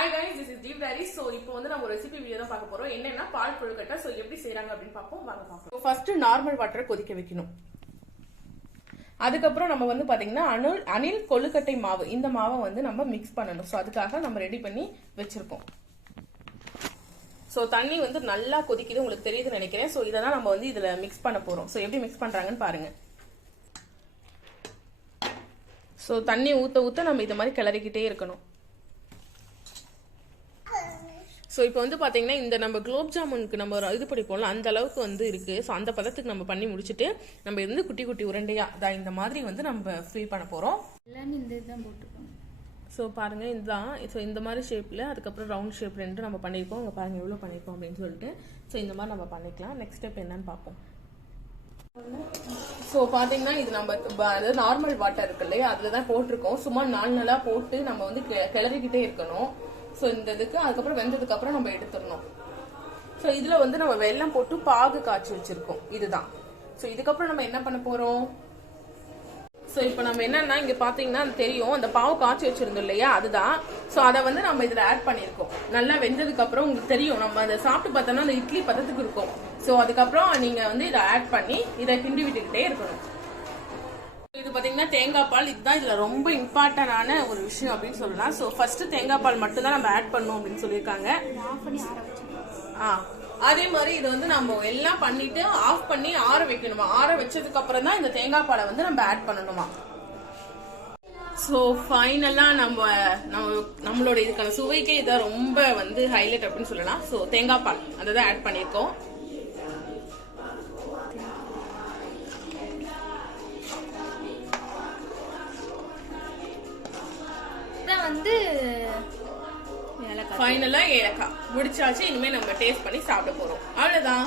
Hi guys, this is Deep Diary. So இப்போ வந்து நம்ம ஒரு ரெசிபி வீடியோ தான் பார்க்க போறோம். என்னன்னா பால் கொழுக்கட்டை. ஸோ எப்படி செய்யறாங்க அப்படின்னு பார்ப்போம், வாங்க பார்ப்போம். ஃபர்ஸ்ட் நார்மல் வாட்டரை கொதிக்க வைக்கணும். அதுக்கப்புறம் நம்ம வந்து பாத்தீங்கன்னா அணில் கொழுக்கட்டை மாவு, இந்த மாவை வந்து நம்ம மிக்ஸ் பண்ணணும். ஸோ அதுக்காக நம்ம ரெடி பண்ணி வச்சிருக்கோம். ஸோ தண்ணி வந்து நல்லா கொதிக்குது, உங்களுக்கு தெரியுதுன்னு நினைக்கிறேன். ஸோ இதை தான் நம்ம வந்து இதுல மிக்ஸ் பண்ண போறோம். ஸோ எப்படி மிக்ஸ் பண்றாங்கன்னு பாருங்க. ஸோ தண்ணி ஊத்த ஊத்த நம்ம இதை மாதிரி கிளறிக்கிட்டே இருக்கணும். ஸோ இப்போ வந்து பார்த்தீங்கன்னா இந்த நம்ம குலோப் ஜாமுனுக்கு நம்ம இது படிப்போம்ல, அந்த அளவுக்கு வந்து இருக்கு. ஸோ அந்த பதத்துக்கு நம்ம பண்ணி முடிச்சுட்டு நம்ம வந்து குட்டி குட்டி உருண்டையா தான் இந்த மாதிரி வந்து நம்ம ஃப்ரீ பண்ண போறோம். இந்த இதுதான் போட்டுருக்கோம். ஸோ பாருங்க, இதுதான். ஸோ இந்த மாதிரி ஷேப்ல, அதுக்கப்புறம் ரவுண்ட் ஷேப் ரெண்டு நம்ம பண்ணியிருக்கோம். இங்கே பாருங்க எவ்வளோ பண்ணியிருக்கோம் அப்படின்னு சொல்லிட்டு. ஸோ இந்த மாதிரி நம்ம பண்ணிக்கலாம். நெக்ஸ்ட் ஸ்டெப் என்னன்னு பார்ப்போம். ஸோ பார்த்தீங்கன்னா இது நம்ம நார்மல் வாட்டர் இருக்கு இல்லையா, அதில் தான் போட்டிருக்கோம். சும்மா நாலா போட்டு நம்ம வந்து கிளறிக்கிட்டே இருக்கணும். ஸோ இந்த இதுக்கு அதுக்கப்புறம் வெந்ததுக்கு அப்புறம் நம்ம எடுத்துடணும். ஸோ இதுல வந்து நம்ம வெல்லம் போட்டு பாகு காய்ச்சி வச்சிருக்கோம். இதுதான். ஸோ இதுக்கப்புறம் நம்ம என்ன பண்ண போறோம். ஸோ இப்போ நம்ம என்னன்னா இங்க பாத்தீங்கன்னா தெரியும், அந்த பாவு காய்ச்சி வச்சிருந்தோம் இல்லையா, அதுதான். ஸோ அதை வந்து நம்ம இதுல ஆட் பண்ணிருக்கோம். நல்லா வெந்ததுக்கு அப்புறம் உங்களுக்கு தெரியும், நம்ம அதை சாப்பிட்டு பார்த்தோம்னா அந்த இட்லி பதத்துக்கு இருக்கும். ஸோ அதுக்கப்புறம் நீங்க வந்து இதை ஆட் பண்ணி இதை கிண்டி விட்டுக்கிட்டே இருக்கணும். இது பாத்தீங்கன்னா தேங்காய் பால், இதுதான் இதுல ரொம்ப இம்பார்ட்டன்டான ஒரு விஷயம் அப்படின்னு சொல்லலாம். ஸோ ஃபர்ஸ்ட் தேங்காய் பால் மட்டும் தான் நம்ம ஆட் பண்ணணும் அப்படின்னு சொல்லியிருக்காங்க. அதே மாதிரி இது வந்து நம்ம எல்லாம் பண்ணிட்டு ஆஃப் பண்ணி ஆற வைக்கணுமா. ஆற வச்சதுக்கு அப்புறம் தான் இந்த தேங்காய் பாலை வந்து நம்ம ஆட் பண்ணணுமா. ஸோ ஃபைனலா நம்மளோட இதுக்கான சுவைக்கே இதான் ரொம்ப வந்து ஹைலைட் அப்படின்னு சொல்லலாம். ஸோ தேங்காய் பால் அதை தான் ஆட் பண்ணியிருக்கோம். வந்து ஃபைனலா ஏலக்காய் முடிச்சாச்சு. இனிமே நம்ம டேஸ்ட் பண்ணி சாப்பிட போறோம். அவ்வளவுதான்.